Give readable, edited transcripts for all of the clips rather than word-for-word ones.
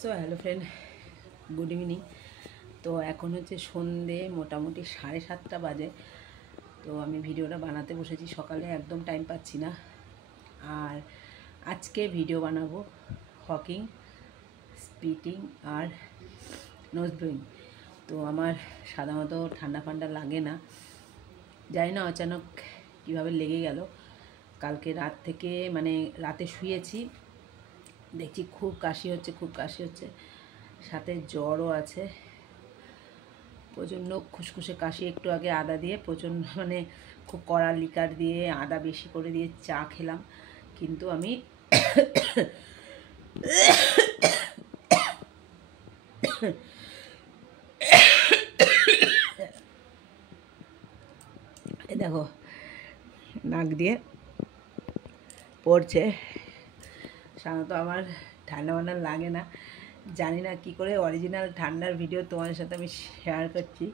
So hello friend, good evening. তো এখন হচ্ছে সন্ধে মোটামুটি 7:30 বাজে। তো আমি ভিডিওটা বানাতে বসেছি, সকালে একদম টাইম পাচ্ছি না। আর আজকে ভিডিও বানাবো হকিং, স্পিটিং আর নোজ ব্লোয়িং। তো আমার সাধারণত ঠান্ডা ফান্ডা লাগে না, জানি না অচানক কীভাবে লেগে গেল। কালকে রাত থেকে মানে রাতে শুয়েছি, দেখছি খুব কাশি হচ্ছে, সাথে জ্বরও আছে, প্রচণ্ড খুসখুসে কাশি। একটু আগে আদা দিয়ে প্রচণ্ড মানে খুব কড়া লিকার দিয়ে আদা বেশি করে দিয়ে চা খেলাম, কিন্তু আমি এ দেখো নাক দিয়ে পড়ছে। সাধারণত আমার ঠান্ডা ফান্ডা লাগে না, জানি না কী করে অরিজিনাল ঠান্ডার ভিডিও তোমাদের সাথে আমি শেয়ার করছি।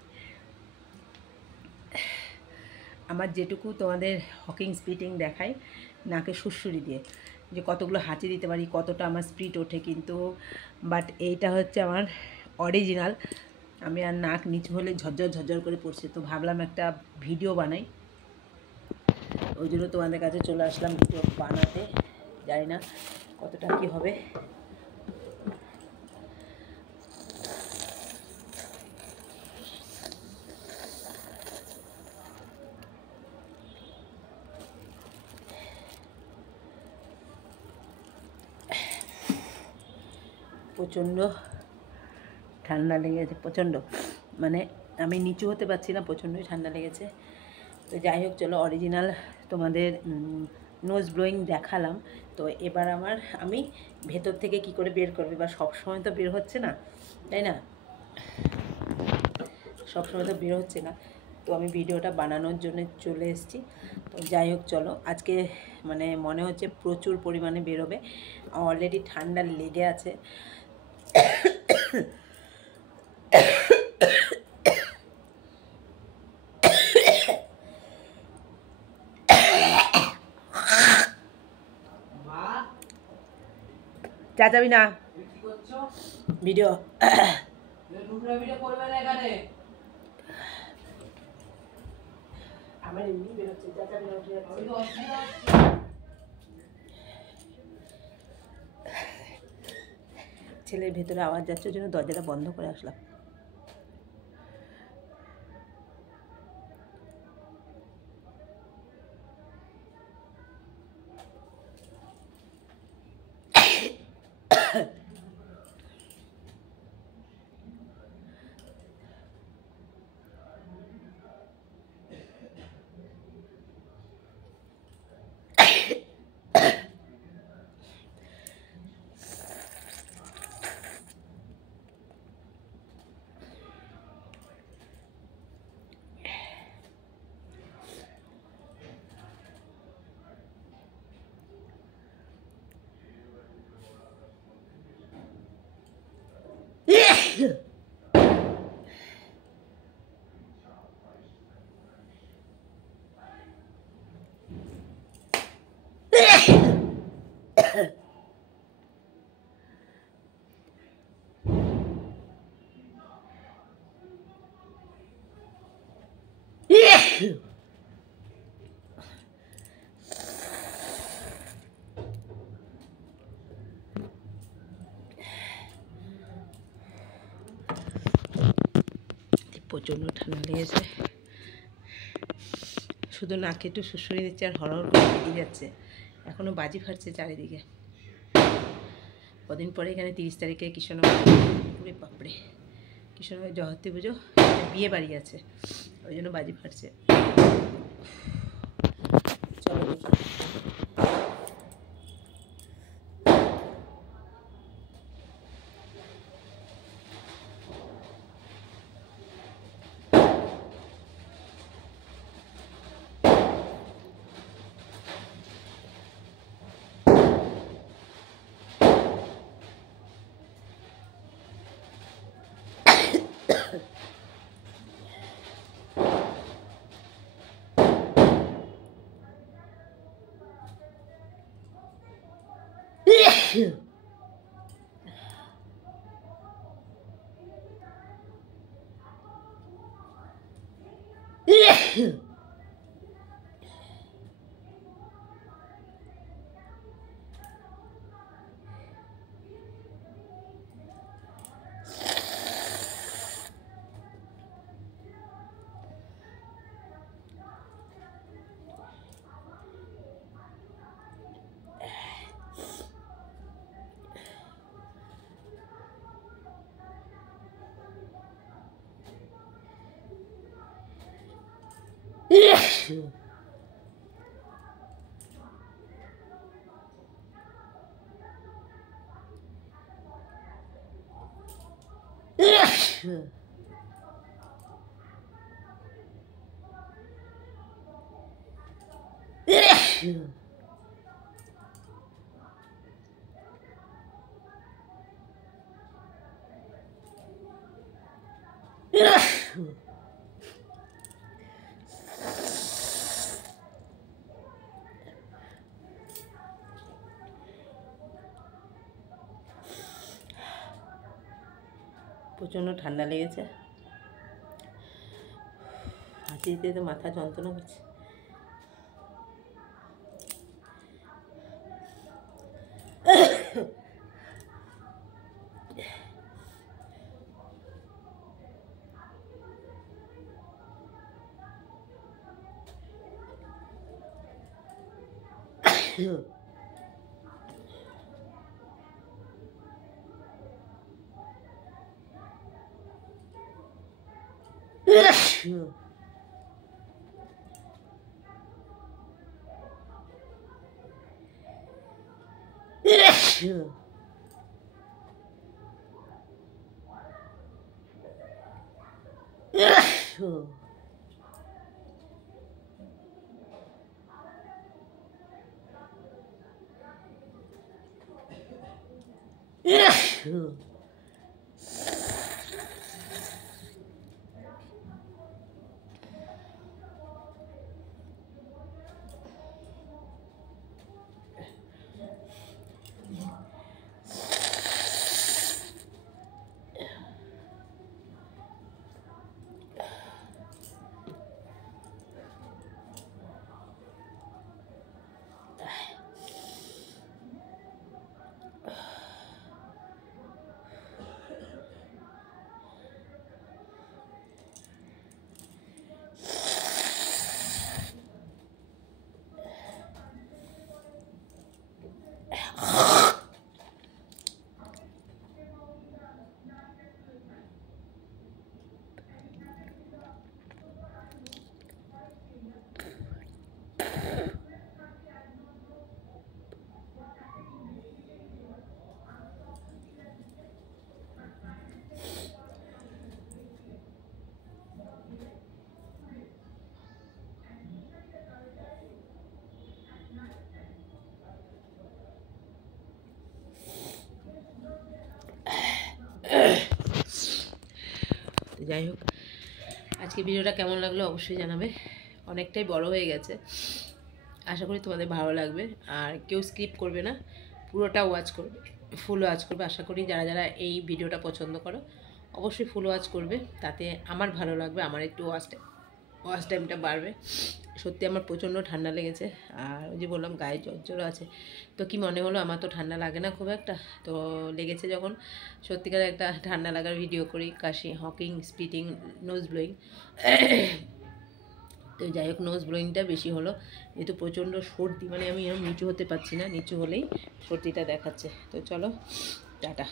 আমার যেটুকু তোমাদের হকিং স্পিটিং দেখাই নাকে সুরসুরি দিয়ে, যে কতগুলো হাঁচি দিতে পারি, কতটা আমার স্পিড ওঠে, কিন্তু বাট এইটা হচ্ছে আমার অরিজিনাল। আমি আর নাক নিচু হলে ঝরঝর করে পড়ছে। তো ভাবলাম একটা ভিডিও বানাই, ওই জন্য তোমাদের কাছে চলে আসলাম ভিডিও বানাতে। জানি না কতটা কী হবে। প্রচণ্ড ঠান্ডা লেগেছে, প্রচণ্ড, মানে আমি নিচু হতে পারছি না, প্রচণ্ডই ঠান্ডা লেগেছে। তো যাই হোক, চলো অরিজিনাল তোমাদের নোজ ব্লোয়িং দেখালাম। তো এবার আমি ভেতর থেকে কি করে বের করবে, বা সবসময় তো বের হচ্ছে না, তাই না? সবসময় তো বের হচ্ছে না। তো আমি ভিডিওটা বানানোর জন্য চলে এসেছি। তো যাই হোক, চলো আজকে মানে মনে হচ্ছে প্রচুর পরিমাণে বেরোবে। অলরেডি ঠান্ডা লেগে আছে। চাচাবি না ভিডিও, আমার এমনি বেরোচ্ছে, চাচাবি না। ছেলের ভেতরে আওয়াজ যাচ্ছে, ওই জন্য দরজাটা বন্ধ করে আসলাম। প্রচণ্ড ঠান্ডা লেগেছে, শুধু নাকে একটু শুশুনি দিচ্ছে আর হরহর করে বেরিয়ে যাচ্ছে। এখনও বাজি ফাটছে চারিদিকে। কদিন পরে এখানে 30 তারিখে কৃষ্ণনগর, পুরে বাপড়ে, কৃষ্ণনগর জগত্রী পুজো, বিয়ে বাড়ি আছে, ওই জন্য বাজি ফাটছে। চলো দেখি। প্রচণ্ড ঠান্ডা লেগেছে, হাঁচি দিতে তো মাথা যন্ত্রণা করছে। যাই হোক, আজকে ভিডিওটা কেমন লাগলো অবশ্যই জানাবে। অনেকটাই বড় হয়ে গেছে, আশা করি তোমাদের ভালো লাগবে। আর কেউ স্কিপ করবে না, পুরোটা ওয়াচ করবে, ফুল ওয়াচ করবে। আশা করি যারা যারা এই ভিডিওটা পছন্দ করো অবশ্যই ফুল ওয়াচ করবে, তাতে আমার ভালো লাগবে, আমার একটু ওয়াচ টাইমটা বাড়বে। সত্যি আমার প্রচণ্ড ঠান্ডা লেগেছে, আর ওই যে বললাম গায়ে জ্বর আছে। তো কি মনে হলো, আমার তো ঠান্ডা লাগে না খুব একটা, তো লেগেছে যখন সত্যিকার একটা ঠান্ডা লাগার ভিডিও করি, কাশি, হকিং, স্পিটিং, নোজ ব্লোয়িং। তো যাই হোক, নোজ ব্লোয়িংটা বেশি হলো, যেহেতু প্রচণ্ড সর্দি, মানে আমি এরকম নিচু হতে পারছি না, নিচু হলেই সর্দিটা দেখাচ্ছে। তো চলো, টাটা।